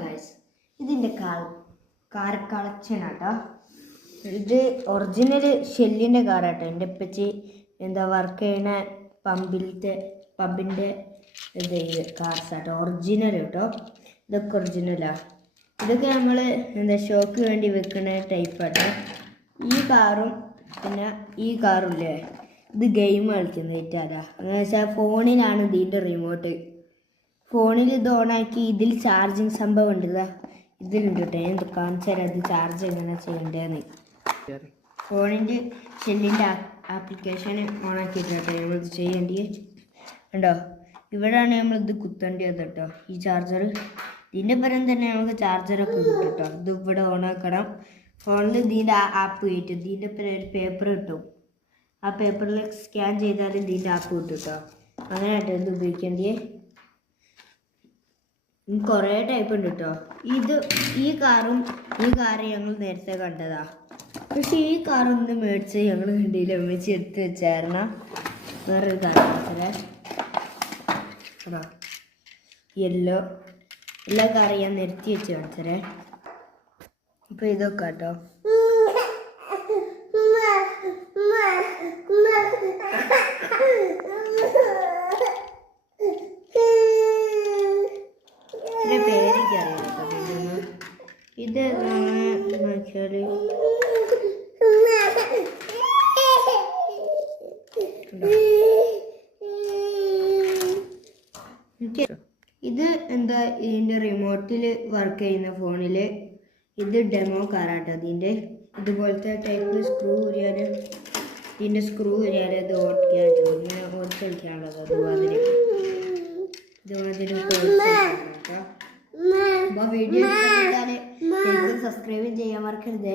Guys, ഇതിൻ്റെ car collection ആട്ടോ. ഇത് ഒറിജിനൽ ഷെല്ലിൻ്റെ കാറാട്ടോ. എൻ്റെ ഉപ്പച്ചി വർക്ക് ചെയ്യണ പബിൻ്റെ കാർസ് ആട്ടോ. ഒറിജിനൽ കേട്ടോ. ഇതൊക്കെ ഒറിജിനലാണ്. ഇതൊക്കെ നമ്മൾ ഷോക്ക് വേണ്ടി വെക്കുന്ന ടൈപ്പാട്ടോ. ഈ കാറും പിന്നെ ഈ കാറുമില്ലേ, ഇത് ഗെയിം കളിക്കുന്നതായിട്ടാ. എന്ന് വെച്ചാൽ ഫോണിലാണ് ഇതിൻ്റെ റിമോട്ട്. ഫോണിൽ ഇത് ഓണാക്കി ഇതിൽ ചാർജിങ് സംഭവം ഉണ്ട്. ഇതിലുണ്ട് കേട്ടോ. ഞാൻ കാണിച്ചു തരാം ഇത് ചാർജ് എങ്ങനെ ചെയ്യേണ്ടതെന്ന്. ഫോണിൻ്റെ ഷെല്ലിൻ്റെ ആപ്ലിക്കേഷൻ ഓണാക്കിയിട്ട് കേട്ടോ നമ്മളിത് ചെയ്യേണ്ടത്. ഉണ്ടോ, ഇവിടെയാണ് നമ്മളിത് കുത്തേണ്ടത് കേട്ടോ. ഈ ചാർജർ ഇതിൻ്റെ പരം തന്നെ നമുക്ക് ചാർജറൊക്കെ കിട്ടും കേട്ടോ. ഇത് ഇവിടെ ഓണാക്കണം. ഫോണിൽ ഇതിൻ്റെ ആപ്പ് കയറ്റും. ഇതിൻ്റെ ഒരു പേപ്പർ കിട്ടും. ആ പേപ്പറിൽ സ്കാൻ ചെയ്താൽ ഇതിൻ്റെ ആപ്പ് കിട്ടും കേട്ടോ. അങ്ങനെ കേട്ടോ ഇത് ഉപയോഗിക്കേണ്ടത്. കുറേ ടൈപ്പ് ഉണ്ട് കേട്ടോ. ഈ കാറും ഞങ്ങൾ നേരത്തെ കണ്ടതാ. പക്ഷെ ഈ കാറൊന്ന് മേടിച്ച് ഞങ്ങൾ കണ്ടില്ല. അമ്മച്ചി എടുത്ത് വെച്ചായിരുന്ന വേറൊരു കാർ യെല്ലോ എല്ലാ കാറും ഞാൻ നിരത്തി വെച്ച് കാണിച്ചേ. ഇപ്പൊ ഇതൊക്കെ കേട്ടോ. പേരിക്കറിയാം ഇത് നോക്കിയാല് ഇത് ഇതിൻ്റെ റിമോട്ടിൽ വർക്ക് ചെയ്യുന്ന ഫോണിൽ ഇത് ഡെമോ കാറാട്ടോ. ഇതിൻ്റെ ഇതുപോലത്തെ ടൈപ്പ് സ്ക്രൂ ഊരിയാൽ ഇതിൻ്റെ സ്ക്രൂ ഊരിയാൽ ഇത് ഓടിക്കാട്ടോ. ഇങ്ങനെ ഓടിച്ച് കളിക്കാനുള്ളത്. അതുമാതിരി അപ്പോൾ വീഡിയോ ഇഷ്ടപ്പെട്ടാൽ സബ്സ്ക്രൈബ് ചെയ്യാൻ മറക്കരുത്.